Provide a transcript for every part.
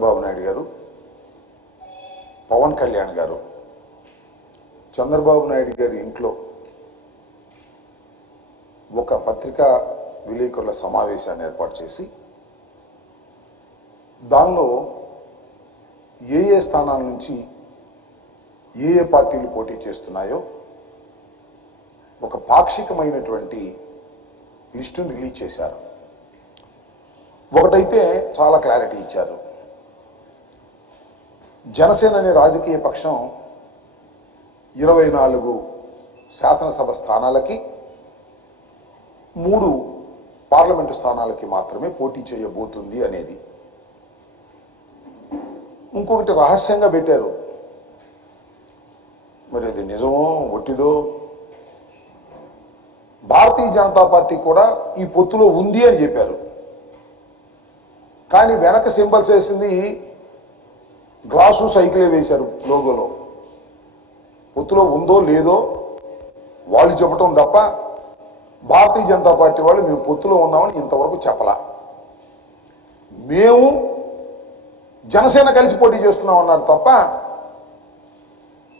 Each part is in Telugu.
చంద్రబాబు నాయుడు గారు, పవన్ కళ్యాణ్ గారు చంద్రబాబు నాయుడు గారి ఇంట్లో ఒక పత్రికా విలేకరుల సమావేశాన్ని ఏర్పాటు చేసి దానిలో ఏ ఏ స్థానాల నుంచి ఏ ఏ పార్టీలు పోటీ చేస్తున్నాయో ఒక పాక్షికమైనటువంటి లిస్టును రిలీజ్ చేశారు. ఒకటైతే చాలా క్లారిటీ ఇచ్చారు. జనసేన అనే రాజకీయ పక్షం 24 శాసనసభ స్థానాలకి 3 పార్లమెంటు స్థానాలకి మాత్రమే పోటీ చేయబోతుంది అనేది. ఇంకొకటి రహస్యంగా పెట్టారు. మరి అది నిజమో ఒట్టిదో, భారతీయ జనతా పార్టీ కూడా ఈ పొత్తులో ఉంది అని చెప్పారు. కానీ వెనక సింబల్స్ వేసింది గ్లాసు సైకిలే వేశారు లోగోలో. పొత్తులో ఉందో లేదో వాళ్ళు చెప్పటం తప్ప భారతీయ జనతా పార్టీ వాళ్ళు మేము పొత్తులో ఉన్నామని ఇంతవరకు చెప్పలా. మేము జనసేన కలిసి పోటీ చేస్తున్నాం అన్నారు తప్ప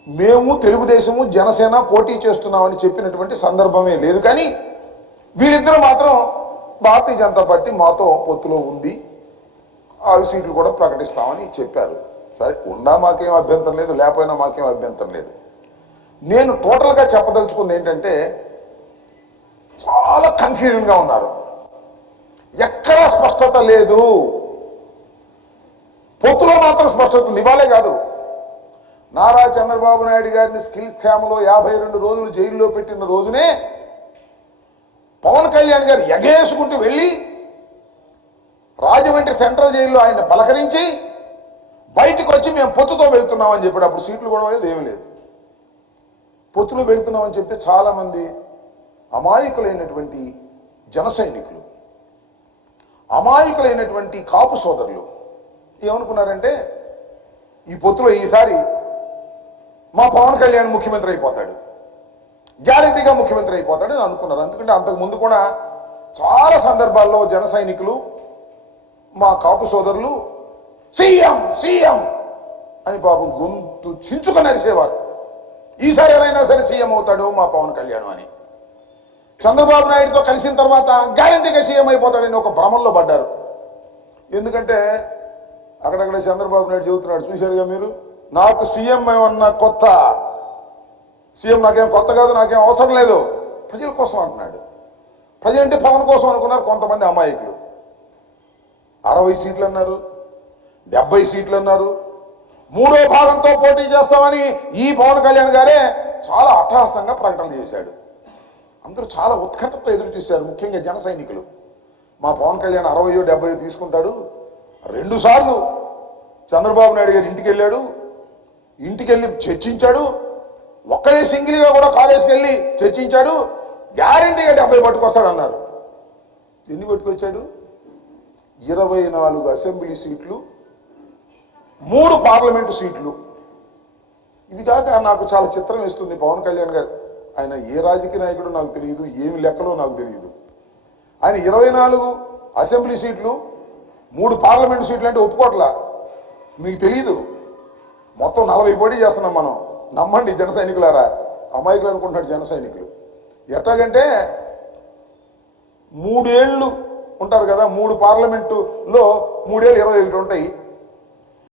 మేము తెలుగుదేశము జనసేన పోటీ చేస్తున్నామని చెప్పినటువంటి సందర్భమే లేదు. కానీ వీళ్ళిద్దరూ మాత్రం భారతీయ జనతా పార్టీ మాతో పొత్తులో ఉంది, 6 సీట్లు కూడా ప్రకటిస్తామని చెప్పారు. సరే, ఉండా మాకేం అభ్యంతరం లేదు, లేకపోయినా మాకేం అభ్యంతరం లేదు. నేను టోటల్గా చెప్పదలుచుకుంది ఏంటంటే చాలా కన్ఫ్యూజన్గా ఉన్నారు. ఎక్కడా స్పష్టత లేదు. పొత్తులో మాత్రం స్పష్టత ఉంది. ఇవాళే కాదు, నారా చంద్రబాబు నాయుడు గారిని స్కిల్ స్కామ్లో 52 రోజులు జైల్లో పెట్టిన రోజునే పవన్ కళ్యాణ్ గారు ఎగేసుకుంటూ వెళ్ళి రాజమండ్రి సెంట్రల్ జైల్లో ఆయన పలకరించి బయటకు వచ్చి మేము పొత్తుతో వెళ్తున్నామని చెప్పాడు. అప్పుడు సీట్లు కూడా లేదు, ఏమీ లేదు. పొత్తులో వెళ్తున్నామని చెప్తే చాలా మంది అమాయకులైనటువంటి జన సైనికులు, అమాయకులైనటువంటి కాపు సోదరులు ఏమనుకున్నారంటే ఈ పొత్తులో ఈసారి మా పవన్ కళ్యాణ్ ముఖ్యమంత్రి అయిపోతాడు, గ్యారంటీగా ముఖ్యమంత్రి అయిపోతాడు అని అనుకున్నారు. ఎందుకంటే అంతకుముందు కూడా చాలా సందర్భాల్లో జన సైనికులు, మా కాపు సోదరులు సీఎం సీఎం అని పాపం గొంతు చించుకొని అరిసేవారు. ఈసారి ఎవరైనా సరే సీఎం అవుతాడు మా పవన్ కళ్యాణ్ అని. చంద్రబాబు నాయుడుతో కలిసిన తర్వాత గ్యారంటీగా సీఎం అయిపోతాడని ఒక భ్రమంలో పడ్డారు. ఎందుకంటే అక్కడక్కడ చంద్రబాబు నాయుడు చెబుతున్నాడు, చూశారుగా మీరు, నాకు సీఎం ఏమన్నా కొత్త, సీఎం నాకేం కొత్త కాదు, నాకేం అవసరం లేదు, ప్రజల కోసం అంటున్నాడు. ప్రజలంటే పవన్ కోసం అనుకున్నారు కొంతమంది అమాయకులు. 60 సీట్లు అన్నారు, 70 సీట్లు అన్నారు. 3వ భాగంతో పోటీ చేస్తామని ఈ పవన్ కళ్యాణ్ గారే చాలా అట్టహాసంగా ప్రకటన చేశాడు. అందరూ చాలా ఉత్కంఠతో ఎదురు చూశారు, ముఖ్యంగా జన సైనికులు. మా పవన్ కళ్యాణ్ 60, 70 తీసుకుంటాడు. 2 సార్లు చంద్రబాబు నాయుడు గారు ఇంటికి వెళ్ళాడు, ఇంటికి వెళ్ళి చర్చించాడు, ఒక్కడే సింగిల్గా కూడా కాలేజీకి వెళ్ళి చర్చించాడు, గ్యారంటీగా 70 పట్టుకొస్తాడు అన్నారు. ఎన్ని పట్టుకొచ్చాడు? 24 అసెంబ్లీ సీట్లు, 3 పార్లమెంటు సీట్లు. ఇది కాక నాకు చాలా చిత్రం వేస్తుంది పవన్ కళ్యాణ్ గారు. ఆయన ఏ రాజకీయ నాయకుడు నాకు తెలియదు, ఏమి లెక్కలో నాకు తెలియదు. ఆయన 24 అసెంబ్లీ సీట్లు, 3 పార్లమెంటు సీట్లు అంటే ఒప్పుకోట్లా. మీకు తెలీదు, మొత్తం 40 పోటీ చేస్తున్నాం మనం. నమ్మండి జన సైనికులారా, అమాయకులు అనుకుంటున్నాడు జన సైనికులు. ఎట్లాగంటే 3 ఏళ్ళు ఉంటారు కదా, 3 పార్లమెంటులో 3 ఏళ్ళు 21 ఉంటాయి.